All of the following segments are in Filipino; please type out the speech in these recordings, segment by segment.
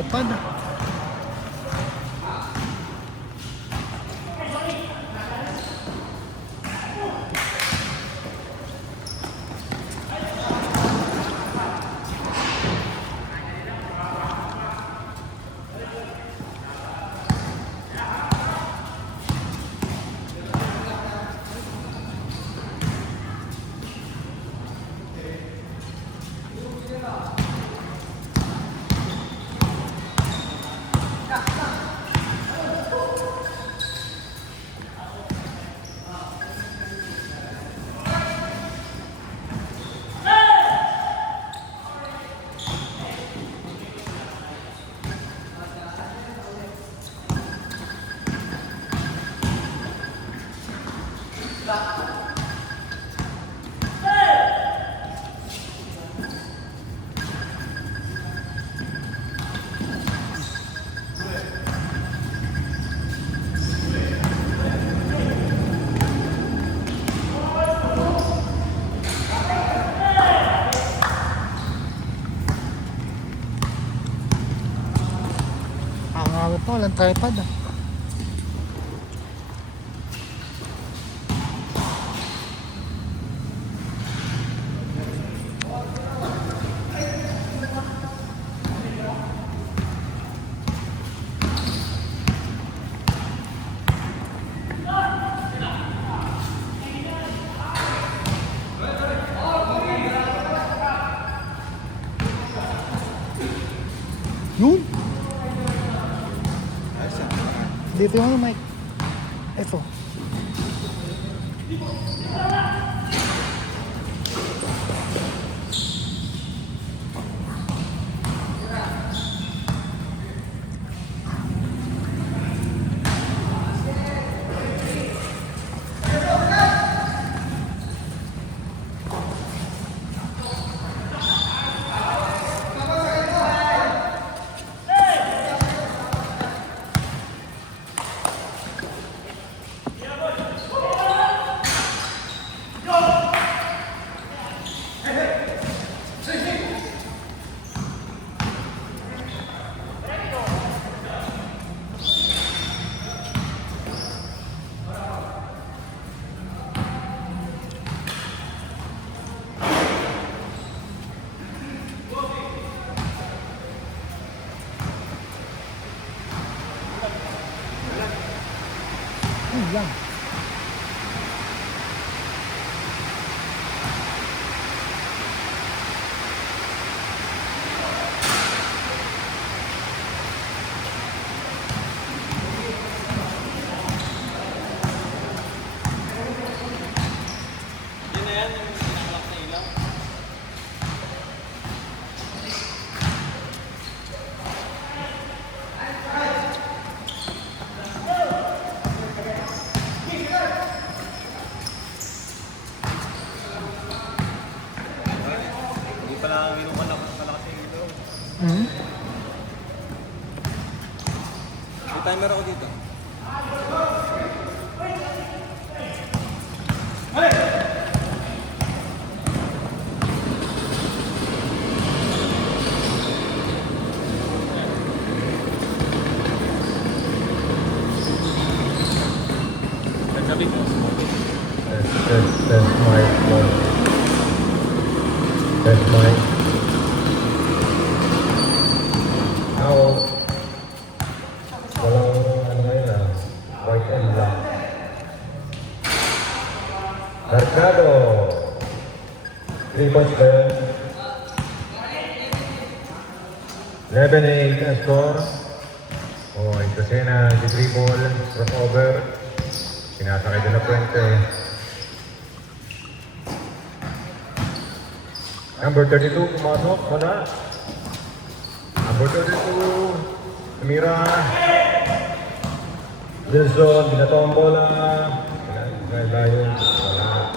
tripod. Ang awit mo, walang tripod. Yun! Dito yung mic. Ito. Lang. Yun na yan, yung pinakalak na ilaw. Hindi pala minumalakas yung ilaw. May timer ako dito. Sabi mo, That's my one. That's my. Now, walang ano ngayon ah, white and black. Mercado. 3 points there. 11-8 ang score. Oh, ito na si 3 ball, crossover. Sinasakay doon na Puente. Number 32, pumasok, wala. Number 32, Amira. Wilson, binato ang bola. Layo, wala.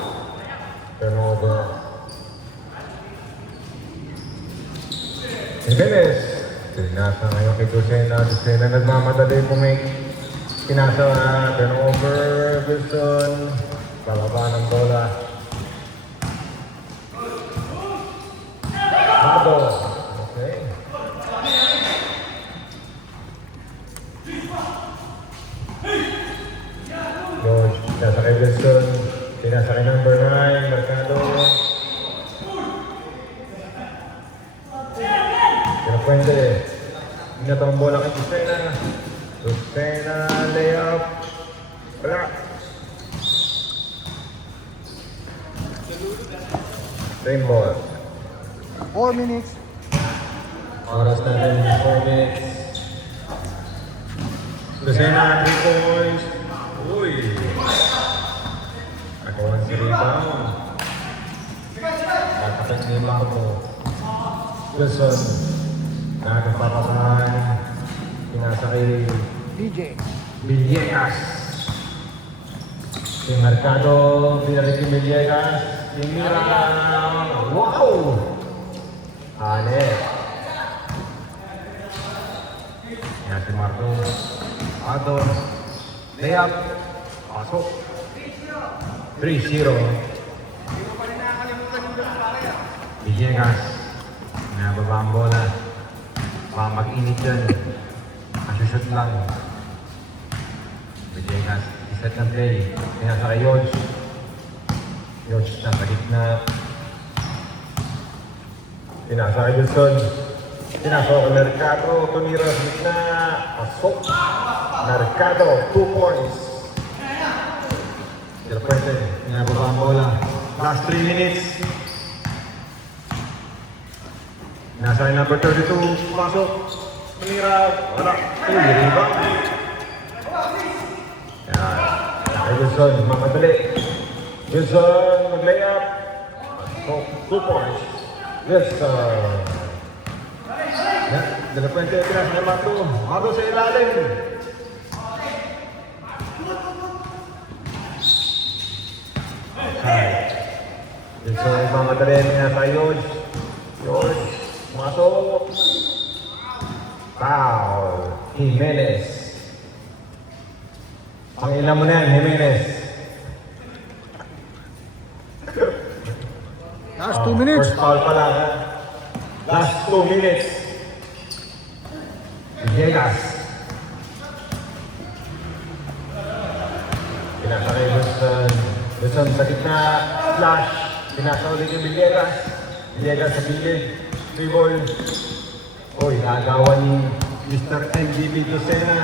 Turnover. Jimenez. Pinasa ngayon kay Lucena. Lucena nagmamadali pumake. Pinasa na turnover. Wilson. Bababa ng bola. Mado. Okay. Pinasa kay Wilson. Pinasa kay number 9, Mercado. Pinapuente. Inatang bola kay Lucena. Lucena, layup. Wala. Same ball. 4 minutes. Oras natin 4 minutes. Lucena, 3 points. Uy! Nakawan si rebound. Katakas ni Marco. Wilson. Nagpapasahan. Pinasa kay DJ. Villegas. Si Mercado. Pinalik si Villegas. Tinira. Wow! Anet. Yan si Marco. Adon. Layup. Pasok. 3-0. Villegas. Nababa ang bola. Baka mag-init dyan. Kasushoot lang. Villegas. Iset ng play. Pinasa kay Yodge. Yodge na sa gitna. Pinasa kay Wilson. Pinasa kay Mercado. Tumira sa gitna. Pasok. Mercado. 2 points. Del Puente. Nababa ang bola. Last 3 minutes. Nasa kay number 32. Pasok. Tumira. Wala. Uy, rebound. Yan. Kay Wilson. Mapadali. Wilson. Mag-layup. Pasok. 2 points. Wilson. Yan. Del Puente. Pinasa kay Mato. Mato sa ilalim. Wilson. Mamadali niya sa Yodge. Yodge. Masuk. Foul. Jimenez. Pangilan mo na yan, Jimenez. Last 2 minutes. First foul pa lang. Ha? Last 2 minutes. Villegas. Pinasa kay Wilson. Wilson sa gitna. Flash. Pinasa ulit yung Villegas. Villegas sa gilid. 3 ball. Uy, nagawa ni Mr. MVP Lucena.